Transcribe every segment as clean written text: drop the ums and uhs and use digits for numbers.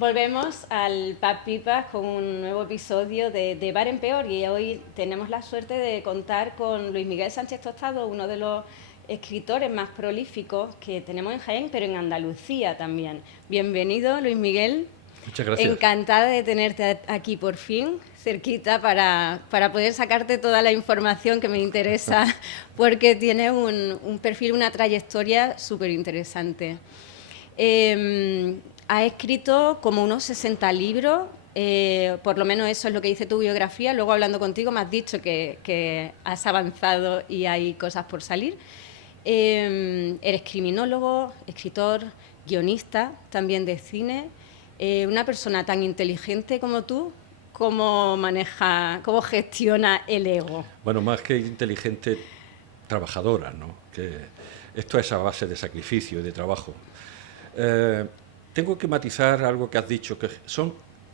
Volvemos al Pub Pipas con un nuevo episodio de Bar en Peor, y hoy tenemos la suerte de contar con Luis Miguel Sánchez Tostado, uno de los escritores más prolíficos que tenemos en Jaén, pero en Andalucía también. Bienvenido, Luis Miguel. Muchas gracias. Encantada de tenerte aquí por fin, cerquita, para poder sacarte toda la información que me interesa, porque tienes un perfil, una trayectoria súper interesante. Has escrito como unos 60 libros, por lo menos eso es lo que dice tu biografía. Luego, hablando contigo, me has dicho que has avanzado y hay cosas por salir. Eres criminólogo, escritor, guionista, también de cine. Una persona tan inteligente como tú, ¿cómo gestiona el ego? Bueno, más que inteligente, trabajadora, ¿no? Que esto es a base de sacrificio y de trabajo. Tengo que matizar algo que has dicho, que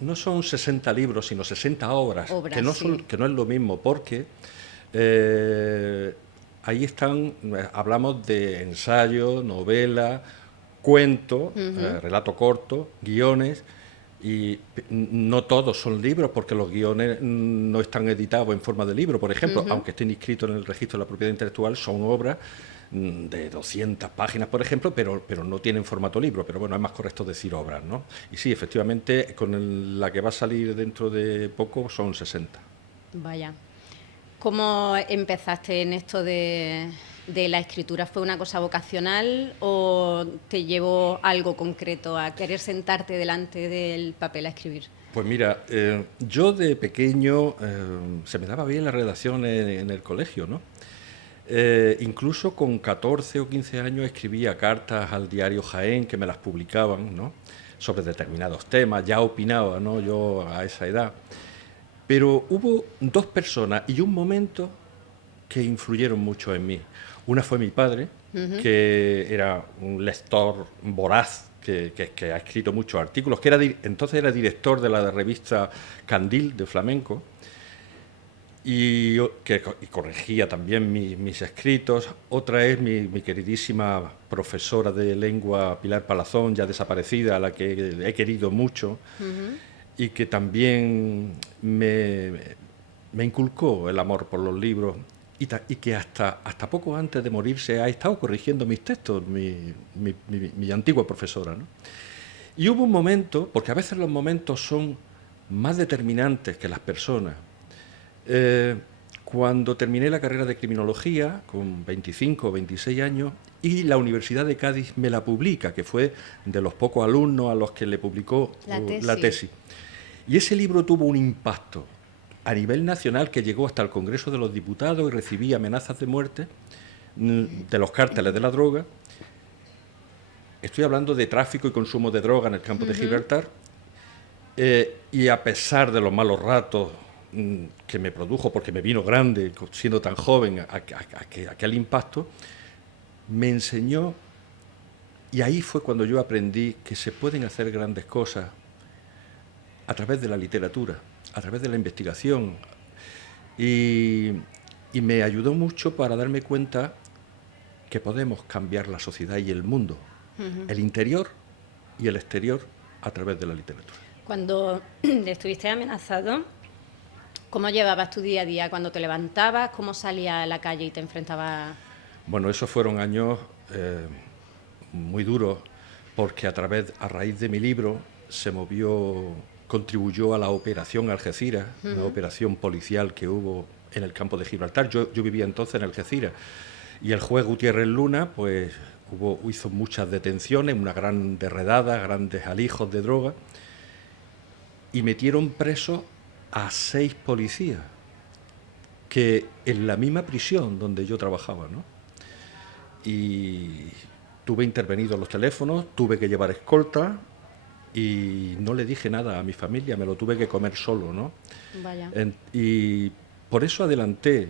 no son 60 libros, sino 60 obras, que no es lo mismo, porque ahí están, hablamos de ensayo, novela, cuento, relato corto, guiones, y no todos son libros, porque los guiones no están editados en forma de libro, por ejemplo, aunque estén inscritos en el registro de la propiedad intelectual, son obras de 200 páginas, por ejemplo, pero no tienen formato libro, pero bueno, es más correcto decir obras, ¿no? Y sí, efectivamente, la que va a salir dentro de poco son 60. Vaya. ¿Cómo empezaste en esto de la escritura? ¿Fue una cosa vocacional o te llevó algo concreto a querer sentarte delante del papel a escribir? Pues mira, yo de pequeño se me daba bien la redacción en el colegio, ¿no? Incluso con 14 o 15 años escribía cartas al diario Jaén, que me las publicaban, ¿no?, sobre determinados temas, ya opinaba, ¿no?, yo a esa edad. Pero hubo dos personas y un momento que influyeron mucho en mí. Una fue mi padre, que era un lector voraz, que ha escrito muchos artículos, entonces era director de la revista Candil de flamenco, y corregía también mis escritos. Otra es mi queridísima profesora de lengua, Pilar Palazón, ya desaparecida, a la que he querido mucho, y que también me inculcó el amor por los libros, y que hasta poco antes de morirse ha estado corrigiendo mis textos, mi antigua profesora, ¿no? Y hubo un momento, porque a veces los momentos son más determinantes que las personas. Cuando terminé la carrera de criminología, con 25 o 26 años, y la Universidad de Cádiz me la publica, que fue de los pocos alumnos a los que le publicó la tesis. Y ese libro tuvo un impacto a nivel nacional que llegó hasta el Congreso de los Diputados y recibí amenazas de muerte de los cárteles de la droga. Estoy hablando de tráfico y consumo de droga en el campo de Gibraltar. Y a pesar de los malos ratos que me produjo, porque me vino grande, siendo tan joven, aquel impacto, me enseñó, y ahí fue cuando yo aprendí que se pueden hacer grandes cosas a través de la literatura, a través de la investigación, y me ayudó mucho para darme cuenta que podemos cambiar la sociedad y el mundo, el interior y el exterior, a través de la literatura. Cuando estuviste amenazado, ¿cómo llevabas tu día a día? Cuando te levantabas, ¿cómo salías a la calle y te enfrentabas? Bueno, esos fueron años muy duros, porque a raíz de mi libro contribuyó a la operación Algeciras, una operación policial que hubo en el campo de Gibraltar. Yo vivía entonces en Algeciras, y el juez Gutiérrez Luna pues hizo muchas detenciones, una gran redada, grandes alijos de droga, y metieron presos a 6 policías que en la misma prisión donde yo trabajaba, ¿no? Y tuve intervenidos los teléfonos, tuve que llevar escolta, y no le dije nada a mi familia, me lo tuve que comer solo, ¿no? Vaya. Y por eso adelanté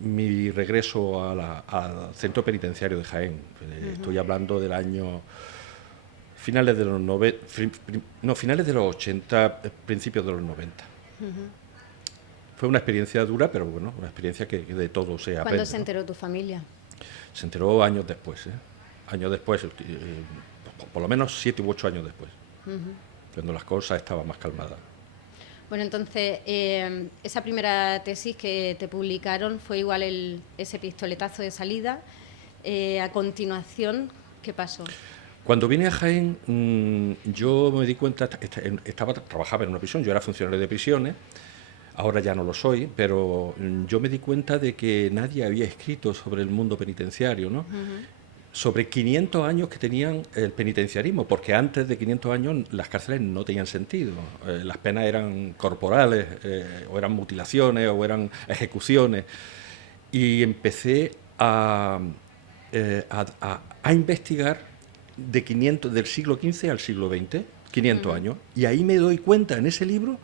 mi regreso al centro penitenciario de Jaén. Estoy hablando del año finales de los 80, principios de los 90. Fue una experiencia dura, pero bueno, una experiencia que de todo se aprende. ¿Cuándo se enteró tu familia? Se enteró años después, años después, por lo menos 7 u 8 años después. cuando las cosas estaban más calmadas. Bueno, entonces, esa primera tesis que te publicaron fue igual ese pistoletazo de salida. A continuación, ¿qué pasó? Cuando vine a Jaén, yo me di cuenta, trabajaba en una prisión, yo era funcionario de prisiones, ahora ya no lo soy, pero yo me di cuenta de que nadie había escrito sobre el mundo penitenciario, ¿no? Sobre 500 años que tenían el penitenciarismo, porque antes de 500 años las cárceles no tenían sentido. Las penas eran corporales, o eran mutilaciones, o eran ejecuciones. Y empecé a investigar del siglo XV al siglo XX, 500 años. Y ahí me doy cuenta en ese libro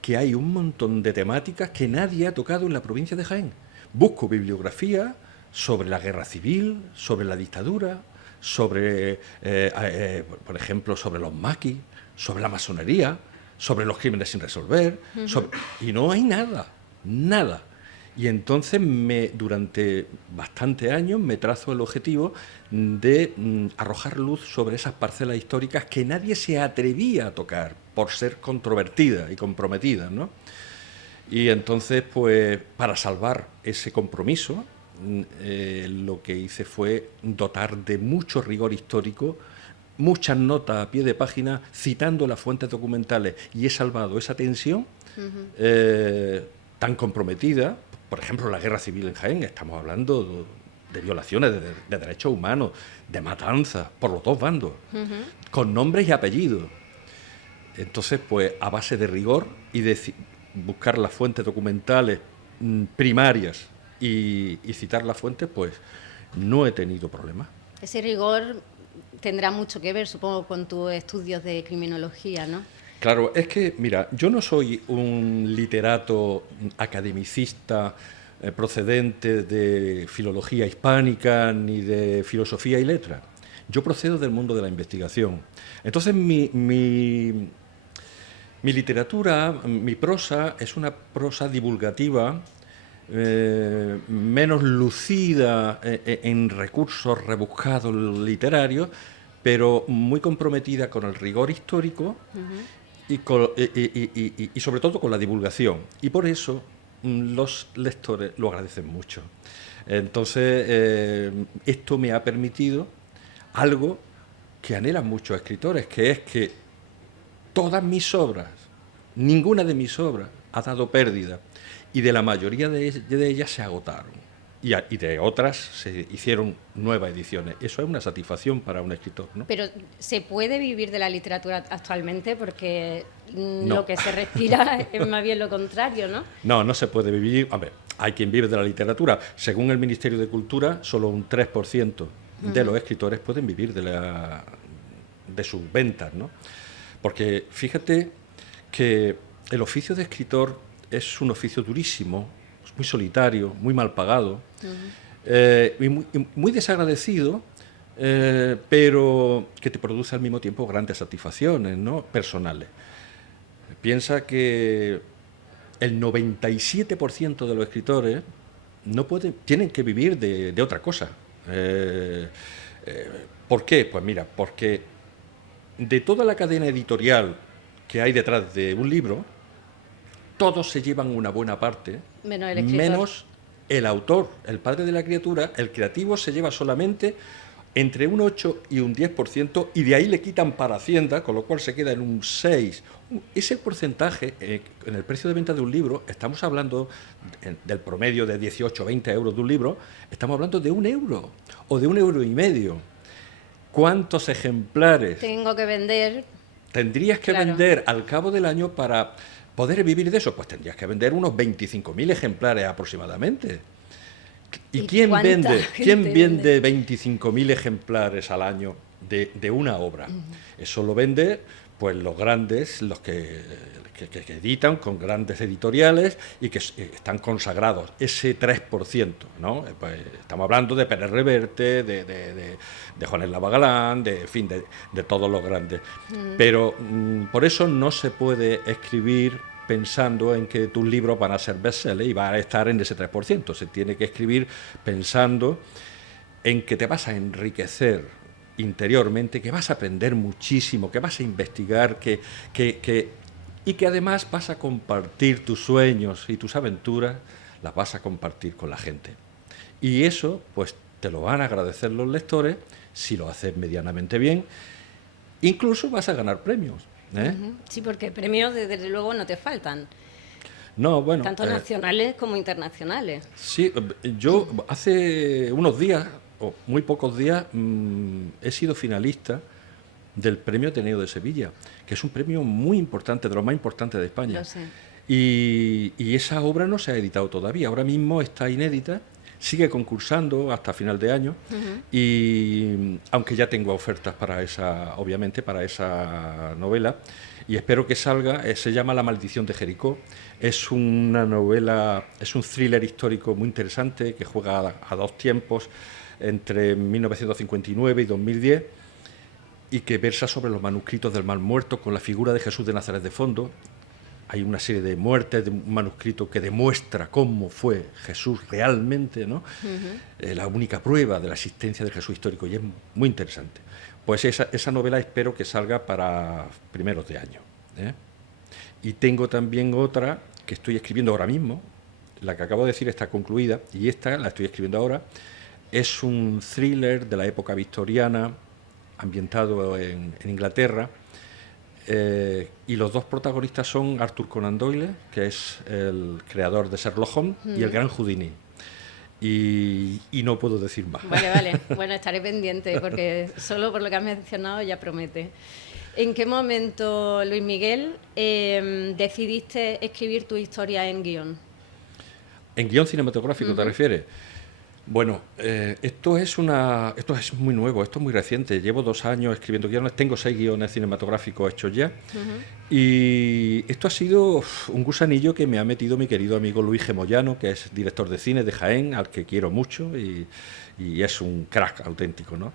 que hay un montón de temáticas que nadie ha tocado en la provincia de Jaén. Busco bibliografía sobre la guerra civil, sobre la dictadura, sobre, por ejemplo, sobre los maquis, sobre la masonería, sobre los crímenes sin resolver, y no hay nada, nada. Y entonces durante bastantes años me trazo el objetivo de arrojar luz sobre esas parcelas históricas que nadie se atrevía a tocar por ser controvertidas y comprometidas, ¿no? Y entonces, pues, para salvar ese compromiso, lo que hice fue dotar de mucho rigor histórico, muchas notas a pie de página, citando las fuentes documentales, y he salvado esa tensión tan comprometida. Por ejemplo, la guerra civil en Jaén, estamos hablando de violaciones de derechos humanos, de matanzas por los dos bandos, con nombres y apellidos. Entonces, pues, a base de rigor y de buscar las fuentes documentales primarias y citar las fuentes, pues no he tenido problemas. Ese rigor tendrá mucho que ver, supongo, con tus estudios de criminología, ¿no? Claro, es que, mira, yo no soy un literato academicista procedente de filología hispánica ni de filosofía y letras. Yo procedo del mundo de la investigación. Entonces, mi literatura, mi prosa, es una prosa divulgativa, menos lucida en recursos rebuscados literarios, pero muy comprometida con el rigor histórico y sobre todo con la divulgación. Y por eso los lectores lo agradecen mucho. Entonces, esto me ha permitido algo que anhelan muchos escritores, que es que todas mis obras, ninguna de mis obras ha dado pérdida, y de la mayoría de ellas se agotaron, y de otras se hicieron nuevas ediciones. Eso es una satisfacción para un escritor, ¿no? Pero ¿se puede vivir de la literatura actualmente? Porque No. Lo que se respira es más bien lo contrario, ¿no? No se puede vivir. Hombre, hay quien vive de la literatura. Según el Ministerio de Cultura, solo un 3% de los escritores pueden vivir de sus ventas, ¿no? Porque fíjate que el oficio de escritor es un oficio durísimo, muy solitario, muy mal pagado, y muy desagradecido, pero que te produce al mismo tiempo grandes satisfacciones, ¿no?, personales. Piensa que el 97% de los escritores tienen que vivir de otra cosa. ¿Por qué? Pues mira, porque de toda la cadena editorial que hay detrás de un libro, todos se llevan una buena parte, menos el autor, el padre de la criatura. El creativo se lleva solamente entre un 8 y un 10%, y de ahí le quitan para Hacienda, con lo cual se queda en un 6%. Ese porcentaje, en el precio de venta de un libro, estamos hablando del promedio de 18 o 20 euros de un libro, estamos hablando de 1 euro o de 1,5 euros. ¿Cuántos ejemplares tengo que vender? Tendrías que vender al cabo del año para poder vivir de eso? Pues tendrías que vender unos 25.000 ejemplares aproximadamente. ¿Y quién vende 25.000 ejemplares al año de una obra? Eso lo vende, pues, los grandes, los que editan con grandes editoriales y que están consagrados, ese 3%, ¿no? Pues estamos hablando de Pérez Reverte, de Juan Eslava Galán, de todos los grandes. Pero por eso no se puede escribir pensando en que tus libros van a ser bestsellers y van a estar en ese 3%. Se tiene que escribir pensando en que te vas a enriquecer interiormente, que vas a aprender muchísimo, que vas a investigar, y que además vas a compartir tus sueños y tus aventuras, las vas a compartir con la gente. Y eso, pues, te lo van a agradecer los lectores si lo haces medianamente bien. Incluso vas a ganar premios, ¿eh? Sí, porque premios desde luego no te faltan. No, bueno, Tanto nacionales como internacionales. Sí, yo hace unos días, o muy pocos días, he sido finalista del Premio Ateneo de Sevilla, que es un premio muy importante, de los más importantes de España. Lo sé. Y esa obra no se ha editado todavía, ahora mismo está inédita, sigue concursando hasta final de año, y aunque ya tengo ofertas para esa, obviamente, para esa novela, y espero que salga. Se llama La maldición de Jericó. Es una novela, es un thriller histórico muy interesante que juega a dos tiempos, entre 1959 y 2010, y que versa sobre los manuscritos del Mar Muerto, con la figura de Jesús de Nazaret de fondo. Hay una serie de muertes de un manuscrito que demuestra cómo fue Jesús realmente, ¿no? La única prueba de la existencia de Jesús histórico, y es muy interesante. Pues esa novela espero que salga para primeros de año, ¿eh? Y tengo también otra que estoy escribiendo ahora mismo, la que acabo de decir está concluida, y esta la estoy escribiendo ahora. Es un thriller de la época victoriana, ambientado en Inglaterra, y los dos protagonistas son Arthur Conan Doyle, que es el creador de Sherlock Holmes, y el gran Houdini. Y no puedo decir más. Vale. Bueno, estaré pendiente, porque solo por lo que has mencionado ya promete. ¿En qué momento, Luis Miguel, decidiste escribir tu historia en guión? ¿En guión cinematográfico te refieres? Bueno, esto es muy nuevo, esto es muy reciente. Llevo 2 años escribiendo guiones, tengo 6 guiones cinematográficos hechos ya. Y esto ha sido un gusanillo que me ha metido mi querido amigo Luis G. Moyano, que es director de cine de Jaén, al que quiero mucho, y es un crack auténtico, ¿no?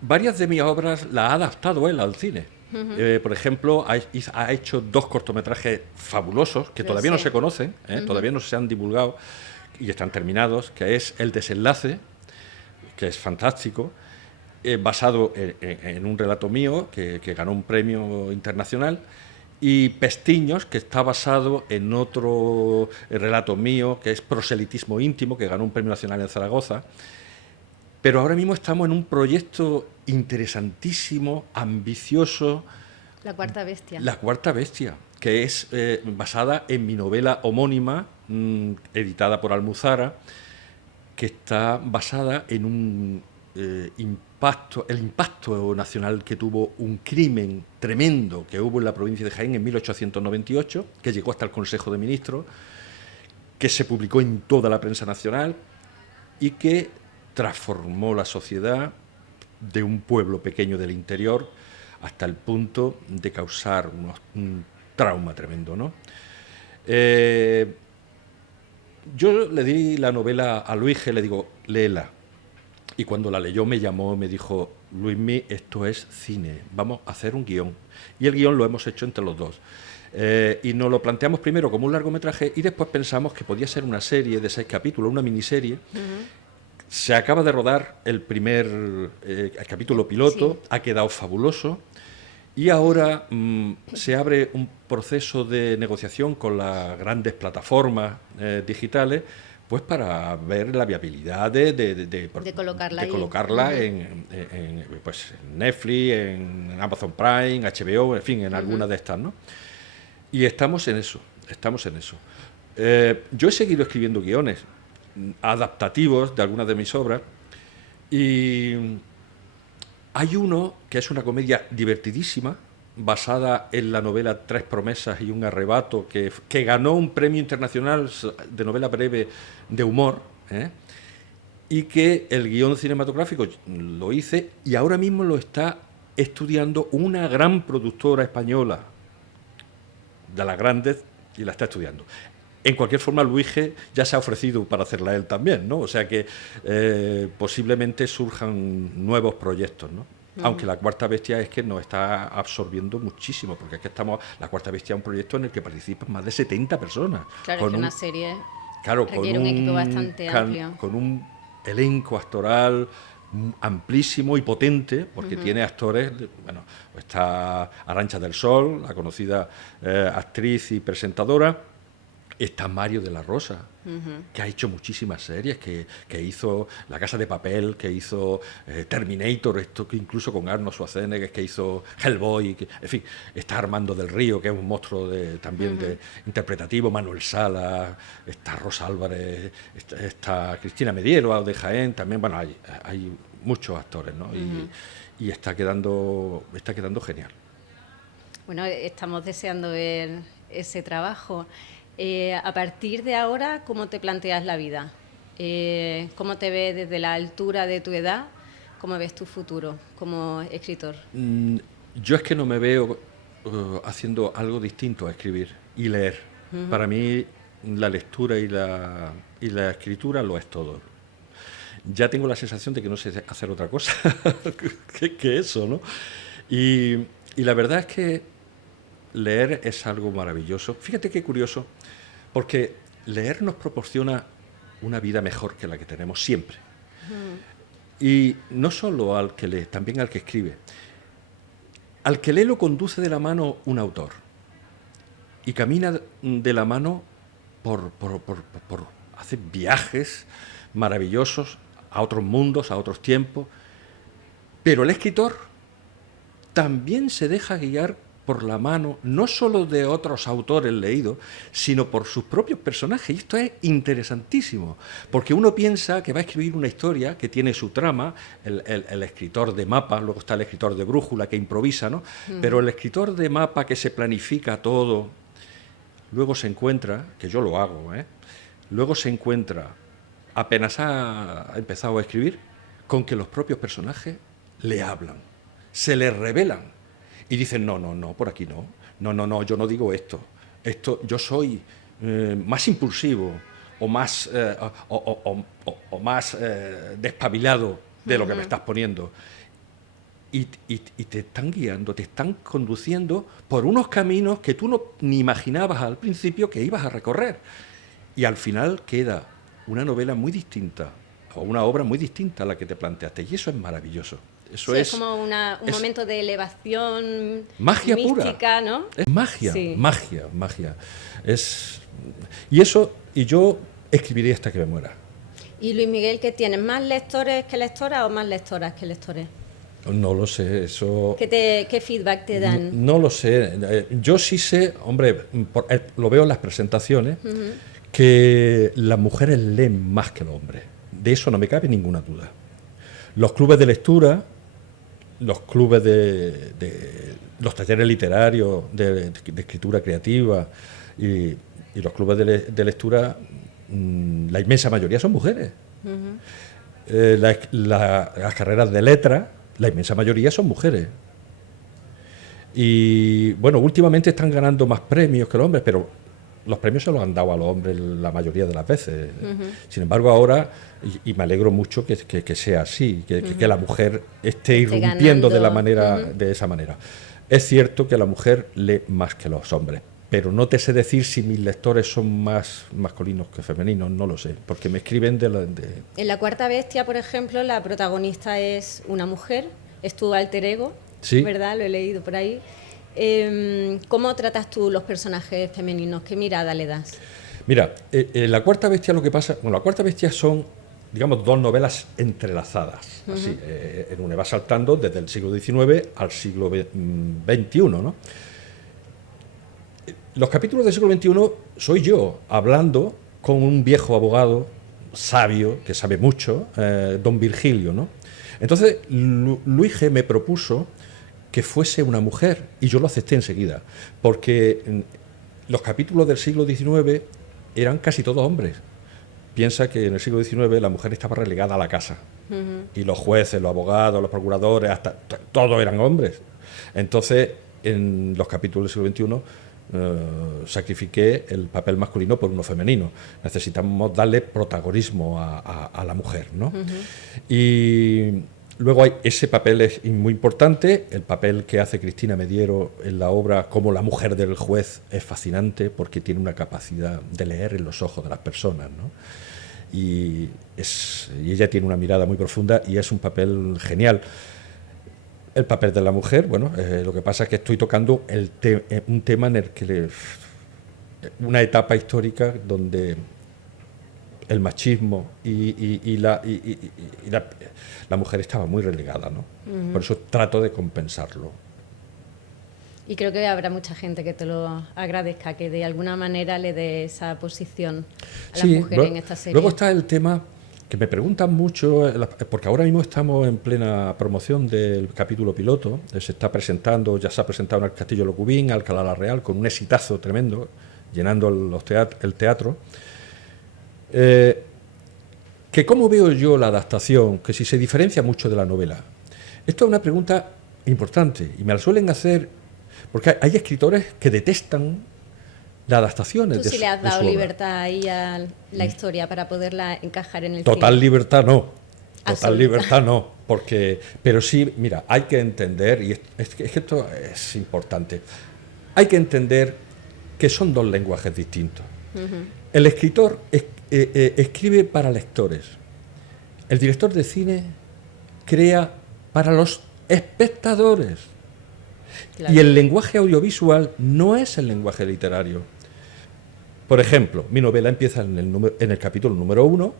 Varias de mis obras las ha adaptado él al cine. Por ejemplo, ha hecho 2 cortometrajes fabulosos que todavía no se conocen, todavía no se han divulgado y están terminados, que es El desenlace, que es fantástico, basado en un relato mío que ganó un premio internacional, y Pestiños, que está basado en otro relato mío, que es Proselitismo íntimo, que ganó un premio nacional en Zaragoza. Pero ahora mismo estamos en un proyecto interesantísimo, ambicioso. La cuarta bestia. La cuarta bestia, que es basada en mi novela homónima, editada por Almuzara, que está basada en un el impacto nacional que tuvo un crimen tremendo que hubo en la provincia de Jaén en 1898, que llegó hasta el Consejo de Ministros, que se publicó en toda la prensa nacional y que transformó la sociedad de un pueblo pequeño del interior hasta el punto de causar un trauma tremendo, ¿no? Yo le di la novela a Luis G., le digo, léela. Y cuando la leyó me llamó, me dijo, Luismi, esto es cine, vamos a hacer un guión. Y el guión lo hemos hecho entre los dos. Y nos lo planteamos primero como un largometraje y después pensamos que podía ser una serie de 6 capítulos, una miniserie. Se acaba de rodar el primer el capítulo piloto, sí. Ha quedado fabuloso. Y ahora se abre un proceso de negociación con las grandes plataformas digitales, pues para ver la viabilidad de colocarla en Netflix, en Amazon Prime, HBO, en fin, en alguna de estas, ¿no? Y estamos en eso. Yo he seguido escribiendo guiones adaptativos de algunas de mis obras, y hay uno que es una comedia divertidísima basada en la novela Tres promesas y un arrebato, que ganó un premio internacional de novela breve de humor, y que el guión cinematográfico lo hice y ahora mismo lo está estudiando una gran productora española, de las grandes, y la está estudiando. En cualquier forma, Luis G. ya se ha ofrecido para hacerla él también, ¿no? O sea que posiblemente surjan nuevos proyectos, ¿no? Aunque La cuarta bestia es que nos está absorbiendo muchísimo, porque es que La cuarta bestia es un proyecto en el que participan más de 70 personas. Claro, es que una serie requiere un equipo bastante amplio. Con un elenco actoral amplísimo y potente, porque tiene actores, bueno, está Arantxa del Sol, la conocida actriz y presentadora, está Mario de la Rosa, que ha hecho muchísimas series, que hizo La Casa de Papel, que hizo Terminator, esto que incluso con Arnold Schwarzenegger, que hizo Hellboy, en fin, está Armando del Río, que es un monstruo también de interpretativo, Manuel Sala, está Rosa Álvarez, está Cristina Mediero de Jaén, también, bueno, hay muchos actores, ¿no? Y está quedando genial. Bueno, estamos deseando ver ese trabajo. A partir de ahora, ¿cómo te planteas la vida? ¿Cómo te ves desde la altura de tu edad? ¿Cómo ves tu futuro como escritor? Yo es que no me veo haciendo algo distinto a escribir y leer. Para mí la lectura y la escritura lo es todo. Ya tengo la sensación de que no sé hacer otra cosa que eso, ¿no? Y la verdad es que leer es algo maravilloso. Fíjate qué curioso, porque leer nos proporciona una vida mejor que la que tenemos siempre. Y no solo al que lee, también al que escribe. Al que lee lo conduce de la mano un autor y camina de la mano hace viajes maravillosos a otros mundos, a otros tiempos. Pero el escritor también se deja guiar por la mano, no solo de otros autores leídos, sino por sus propios personajes. Y esto es interesantísimo, porque uno piensa que va a escribir una historia que tiene su trama, el escritor de mapa, luego está el escritor de brújula que improvisa, ¿no? Pero el escritor de mapa que se planifica todo, luego se encuentra, que yo lo hago, luego se encuentra, apenas ha empezado a escribir, con que los propios personajes le hablan, se le revelan. Y dicen, no, por aquí no, yo no digo esto, yo soy más impulsivo o más, más despabilado de lo que me estás poniendo. Y te están guiando, te están conduciendo por unos caminos que tú no ni imaginabas al principio que ibas a recorrer. Y al final queda una novela muy distinta, o una obra muy distinta a la que te planteaste. Y eso es maravilloso. Eso sí, es como un momento de elevación magia mística, pura. ¿no? Es magia, sí. magia. Y yo escribiré hasta que me muera. ¿Y Luis Miguel qué tienes? ¿Más lectores que lectoras o más lectoras que lectores? No lo sé, eso... ¿Qué feedback te dan? No lo sé. Yo sí sé, hombre, lo veo en las presentaciones, que las mujeres leen más que los hombres. De eso no me cabe ninguna duda. Los clubes de lectura, los clubes los talleres literarios de escritura creativa y los clubes de lectura, la inmensa mayoría son mujeres. Las carreras de letras, la inmensa mayoría son mujeres. Y bueno, últimamente están ganando más premios que los hombres, pero los premios se los han dado a los hombres la mayoría de las veces. Sin embargo, ahora, y me alegro mucho que sea así, que la mujer esté irrumpiendo de esa manera. Es cierto que la mujer lee más que los hombres, pero no te sé decir si mis lectores son más masculinos que femeninos, no lo sé, porque me escriben En La Cuarta Bestia, por ejemplo, la protagonista es una mujer, es tu alter ego, ¿sí? ¿Verdad? Lo he leído por ahí. ¿Cómo tratas tú los personajes femeninos? ¿Qué mirada le das? Mira, La Cuarta Bestia, lo que pasa... Bueno, La Cuarta Bestia son, digamos, dos novelas entrelazadas. Así, en una va saltando desde el siglo XIX al siglo XXI, ¿no? Los capítulos del siglo XXI soy yo hablando con un viejo abogado sabio, que sabe mucho, don Virgilio, ¿no? Entonces, Luis G. me propuso que fuese una mujer, y yo lo acepté enseguida, porque los capítulos del siglo XIX eran casi todos hombres. Piensa que en el siglo XIX la mujer estaba relegada a la casa, y los jueces, los abogados, los procuradores, hasta todos eran hombres. Entonces, en los capítulos del siglo XXI sacrifiqué el papel masculino por uno femenino. Necesitamos darle protagonismo a la mujer, ¿no? Y luego ese papel es muy importante. El papel que hace Cristina Mediero en la obra como la mujer del juez es fascinante porque tiene una capacidad de leer en los ojos de las personas, ¿no? y ella tiene una mirada muy profunda y es un papel genial. El papel de la mujer, bueno, lo que pasa es que estoy tocando un tema en el que una etapa histórica donde el machismo y la mujer estaba muy relegada, ¿no? Por eso trato de compensarlo. Y creo que habrá mucha gente que te lo agradezca, que de alguna manera le dé esa posición a la mujer en esta serie. Luego está el tema que me preguntan mucho, porque ahora mismo estamos en plena promoción del capítulo piloto, se está presentando, ya se ha presentado en el Castillo Locubín, Alcalá la Real, con un exitazo tremendo, llenando el teatro. Que cómo veo yo la adaptación, que si se diferencia mucho de la novela. Esto es una pregunta importante y me la suelen hacer porque hay escritores que detestan las adaptaciones. ¿Tú sí le has dado libertad ahí a la historia para poderla encajar en el Total cine? Libertad no. Total Absoluta. libertad no, pero sí, mira, hay que entender, y es que esto es importante, hay que entender que son dos lenguajes distintos. El escritor escribe para lectores, el director de cine crea para los espectadores. Claro. Y el lenguaje audiovisual no es el lenguaje literario. Por ejemplo, mi novela empieza en el capítulo número 1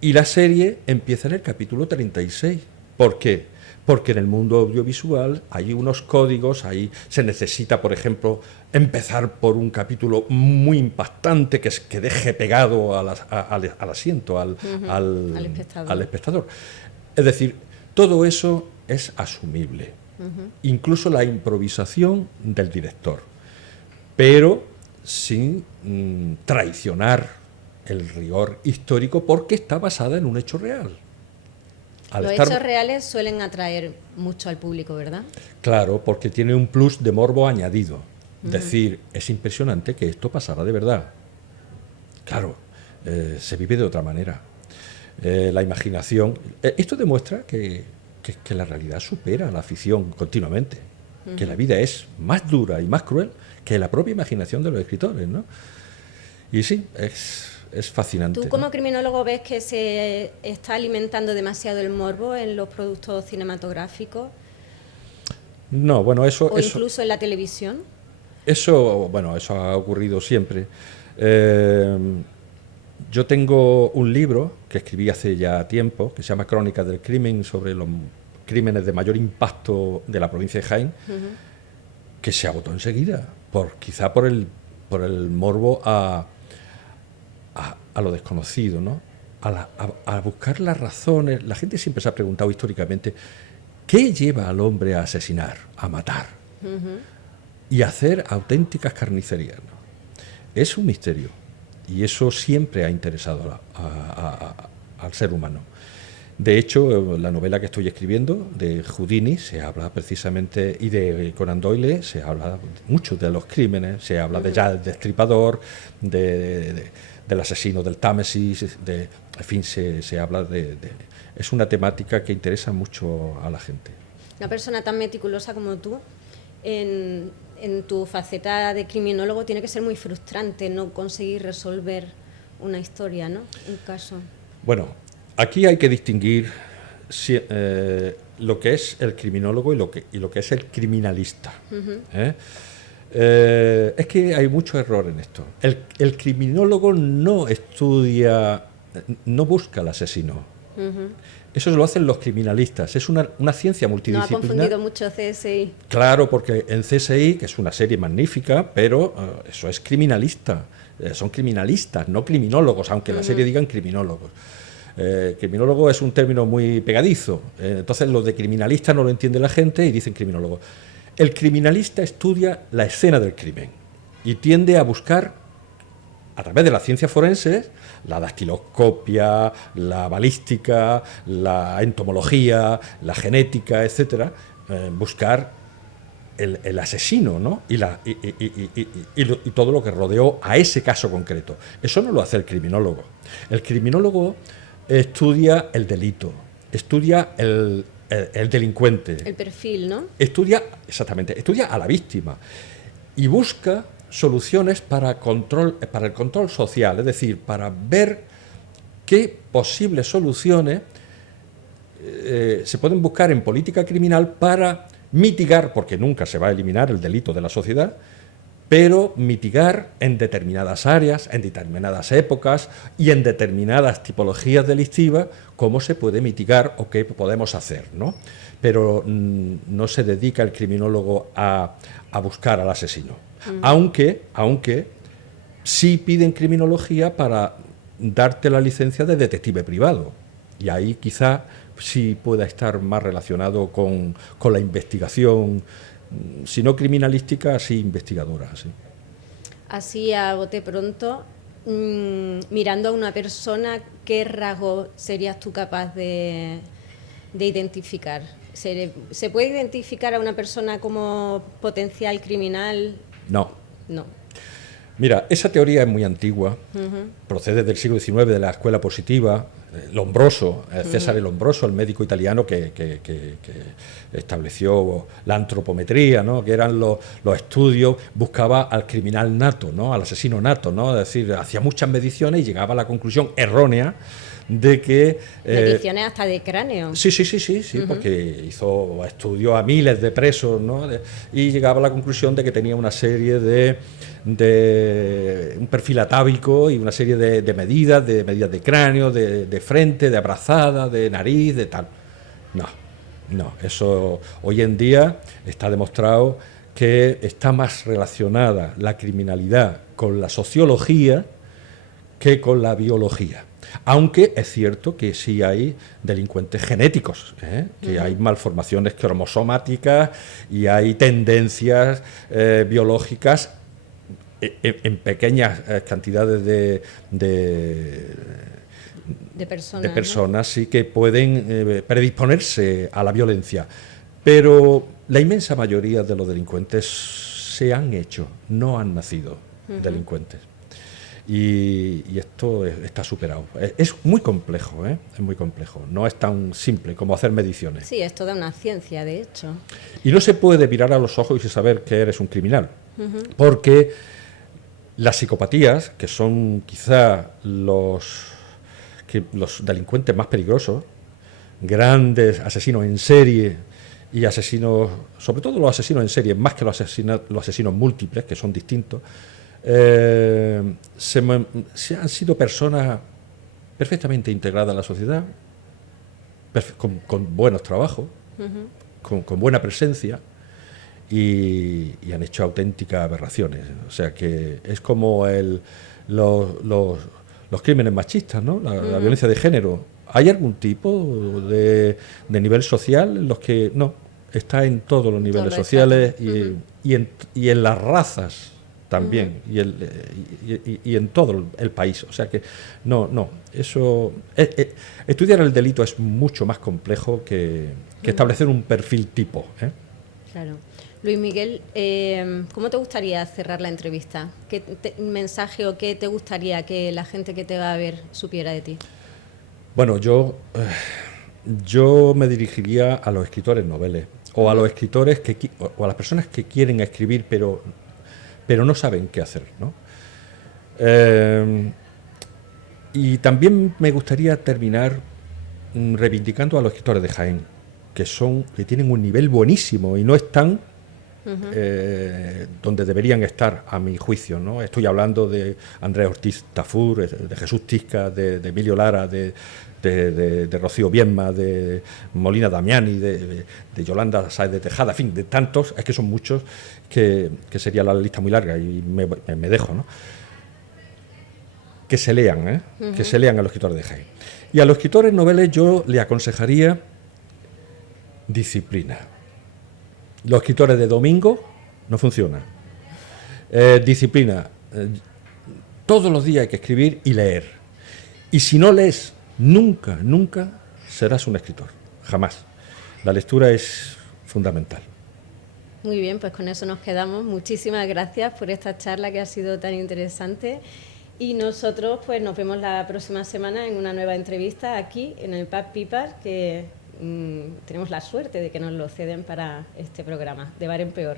y la serie empieza en el capítulo 36. ¿Por qué? Porque en el mundo audiovisual hay unos códigos, ahí se necesita, por ejemplo, empezar por un capítulo muy impactante que deje pegado al asiento, al espectador. Es decir, todo eso es asumible. Incluso la improvisación del director, pero sin traicionar el rigor histórico porque está basada en un hecho real. Los hechos reales suelen atraer mucho al público, ¿verdad? Claro, porque tiene un plus de morbo añadido. Es decir, es impresionante que esto pasara de verdad. Claro, se vive de otra manera. La imaginación... esto demuestra que la realidad supera a la ficción continuamente, que la vida es más dura y más cruel que la propia imaginación de los escritores, ¿no? Y sí, es fascinante. ¿Tú como criminólogo ves que se está alimentando demasiado el morbo en los productos cinematográficos? No, bueno, eso... ¿O incluso en la televisión? Eso ha ocurrido siempre. Yo tengo un libro que escribí hace ya tiempo, que se llama Crónicas del Crimen, sobre los crímenes de mayor impacto de la provincia de Jaén, que se agotó enseguida, quizá por el morbo a lo desconocido, ¿no? A buscar las razones. La gente siempre se ha preguntado históricamente, ¿qué lleva al hombre a asesinar, a matar y a hacer auténticas carnicerías, ¿no? Es un misterio. Y eso siempre ha interesado al ser humano. De hecho, la novela que estoy escribiendo, de Houdini, se habla precisamente, y de Conan Doyle, se habla mucho de los crímenes, se habla de Jack el Destripador, del asesino del Támesis, en fin, se habla es una temática que interesa mucho a la gente. Una persona tan meticulosa como tú, en tu faceta de criminólogo tiene que ser muy frustrante no conseguir resolver una historia, ¿no? Un caso. Bueno, aquí hay que distinguir lo que es el criminólogo y lo que es el criminalista. Es que hay mucho error en esto. El criminólogo no estudia, no busca al asesino. Eso lo hacen los criminalistas. Es una ciencia multidisciplinar. No ha confundido mucho CSI. Claro, porque en CSI, que es una serie magnífica, pero eso es criminalista. Son criminalistas, no criminólogos, aunque en la serie digan criminólogos. Criminólogo es un término muy pegadizo. Entonces, los de criminalista no lo entiende la gente y dicen criminólogo. El criminalista estudia la escena del crimen y tiende a buscar, a través de la ciencia forense, la dactiloscopia, la balística, la entomología, la genética, etcétera, buscar el asesino, ¿no? y todo lo que rodeó a ese caso concreto. Eso no lo hace el criminólogo. El criminólogo estudia el delito, estudia el delincuente. El perfil, ¿no? Estudia a la víctima y busca soluciones para el control social, es decir, para ver qué posibles soluciones se pueden buscar en política criminal para mitigar, porque nunca se va a eliminar el delito de la sociedad, pero mitigar en determinadas áreas, en determinadas épocas y en determinadas tipologías delictivas cómo se puede mitigar o qué podemos hacer, ¿no? Pero no se dedica el criminólogo a buscar al asesino, aunque sí piden criminología para darte la licencia de detective privado, y ahí quizá sí pueda estar más relacionado con la investigación, si no criminalística, sí investigadora. Sí. Así a bote pronto, mirando a una persona, ¿qué rasgo serías tú capaz de identificar? ¿Se puede identificar a una persona como potencial criminal? No. No. Mira, esa teoría es muy antigua, procede del siglo XIX, de la escuela positiva. Lombroso, César Lombroso, el médico italiano que estableció la antropometría, ¿no? Que eran los estudios, buscaba al criminal nato, ¿no? Al asesino nato, ¿no? Es decir, hacía muchas mediciones y llegaba a la conclusión errónea de que... mediciones hasta de cráneo. Sí, porque hizo estudios a miles de presos, ¿no? Y llegaba a la conclusión de que tenía una serie de un perfil atávico y una serie de medidas de cráneo, de frente, de abrazada, de nariz, de tal. No, eso hoy en día está demostrado que está más relacionada la criminalidad con la sociología que con la biología. Aunque es cierto que sí hay delincuentes genéticos, que hay malformaciones cromosomáticas y hay tendencias biológicas en pequeñas cantidades de personas, ¿no? Sí, que pueden predisponerse a la violencia. Pero la inmensa mayoría de los delincuentes se han hecho, no han nacido delincuentes. Y esto está superado. Es muy complejo, es muy complejo. No es tan simple como hacer mediciones. Sí, es toda una ciencia, de hecho. Y no se puede mirar a los ojos y saber que eres un criminal. Porque las psicopatías, que son quizá los delincuentes más peligrosos, grandes asesinos en serie y asesinos, sobre todo los asesinos en serie, más que los asesinos múltiples, que son distintos, han sido personas perfectamente integradas en la sociedad, con buenos trabajos, con buena presencia, y han hecho auténticas aberraciones. O sea que es como los crímenes machistas, ¿no? La violencia de género. ¿Hay algún tipo de nivel social en los que no? Está en todos los niveles sociales y en las razas también, y en todo el país. O sea que eso estudiar el delito es mucho más complejo que establecer un perfil tipo. Claro. Luis Miguel, ¿cómo te gustaría cerrar la entrevista? ¿Qué mensaje o qué te gustaría que la gente que te va a ver supiera de ti? Bueno, yo me dirigiría a los escritores noveles, o a los escritores o a las personas que quieren escribir pero no saben qué hacer, ¿no? Y también me gustaría terminar reivindicando a los escritores de Jaén, que tienen un nivel buenísimo y no están donde deberían estar, a mi juicio, ¿no? Estoy hablando de Andrés Ortiz Tafur, de Jesús Tisca, de Emilio Lara, de Rocío Biedma, de Molina Damiani, de Yolanda Sáez de Tejada, en fin, de tantos, es que son muchos, que sería la lista muy larga y me dejo, ¿no? Que se lean, que se lean a los escritores de Jaén. Y a los escritores noveles yo le aconsejaría disciplina. Los escritores de domingo no funcionan. Disciplina. Todos los días hay que escribir y leer. Y si no lees, nunca serás un escritor. Jamás. La lectura es fundamental. Muy bien, pues con eso nos quedamos. Muchísimas gracias por esta charla que ha sido tan interesante. Y nosotros pues nos vemos la próxima semana en una nueva entrevista aquí en el Pub Pipas, que tenemos la suerte de que nos lo ceden para este programa, de Bar en Peor.